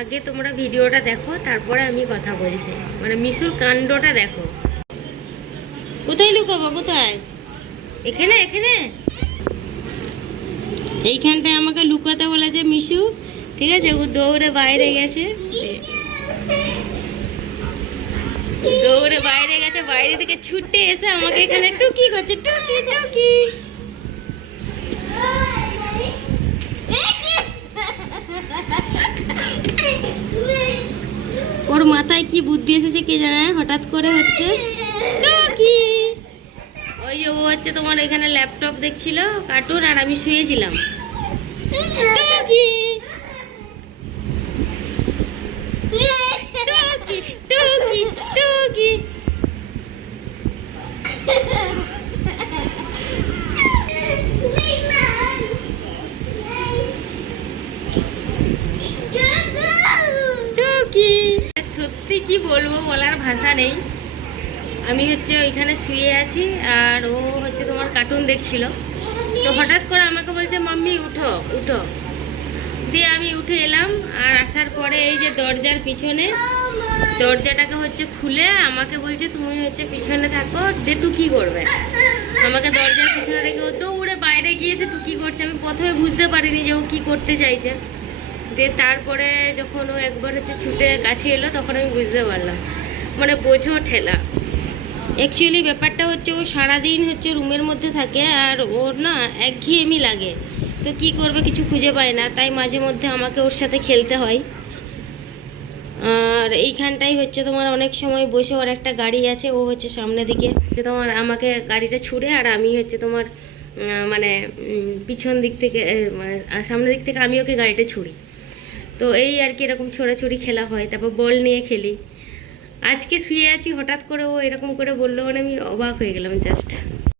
আগে তোমরা ভিডিওটা দেখো, তারপরে আমি কথা বলছি। মানে মিশুর কাণ্ডটা দেখো। কোথায় লুকাবো? কোথায়? এখানে এখানে এইখানটায় আমাকে লুকাতে বলেছে মিশু। ঠিক আছে, ও দৌড়ে বাইরে গেছে, দৌড়ে বাইরে গেছে। বাইরে থেকে ছুটে এসে আমাকে এখানে টুকি করছে, টুকি টুকি। ওর মাথায় কি বুদ্ধি এসেছে কে জানে, হঠাৎ করে হচ্ছে টুকি। ওই যে ও হচ্ছে তোমার এখানে ল্যাপটপ দেখছিল কার্টুন, আর আমি শুয়েছিলাম। টুকি টুকি টুকি টুকি। সত্যি কি বলবো, বলার ভাষা নেই। আমি হচ্ছে ওইখানে শুয়ে আছি, আর ও হচ্ছে তোমার কার্টুন দেখছিল। তো হঠাৎ করে আমাকে বলছে মাম্মি উঠো উঠো। দিয়ে আমি উঠে এলাম, আর আসার পরে এই যে দরজার পিছনে দরজাটাকে হচ্ছে খুলে আমাকে বলছে তুমি হচ্ছে পিছনে থাকো। দিয়ে টুকি করবে, আমাকে দরজার পিছনে রেখে ও দৌড়ে বাইরে গিয়েছে টুকি করছে। আমি প্রথমে বুঝতে পারিনি যে ও কী করতে চাইছে। দিয়ে তারপরে যখন ও একবার হচ্ছে ছুটে কাছে এলো, তখন আমি বুঝতে পারলাম। মানে বোঝো ঠেলা। অ্যাকচুয়ালি ব্যাপারটা হচ্ছে ও সারাদিন হচ্ছে রুমের মধ্যে থাকে, আর ওর না একঘেয়েমি লাগে। তো কি করবে, কিছু খুঁজে পায় না, তাই মাঝে মধ্যে আমাকে ওর সাথে খেলতে হয়। আর এইখানটাই হচ্ছে তোমার অনেক সময় বসে, ওর একটা গাড়ি আছে, ও হচ্ছে সামনের দিকে তোমার আমাকে গাড়িটা ছুড়ে, আর আমি হচ্ছে তোমার মানে পিছন দিক থেকে সামনের দিক থেকে আমি ওকে গাড়িটা ছুড়ি। তো এই আর কি, এরকম ছোড়াছুড়ি খেলা হয়। তারপর বল নিয়ে খেলি। আজকে শুয়ে আছি, হঠাৎ করে ও এরকম করে বললো, মানে আমি অবাক হয়ে গেলাম জাস্ট।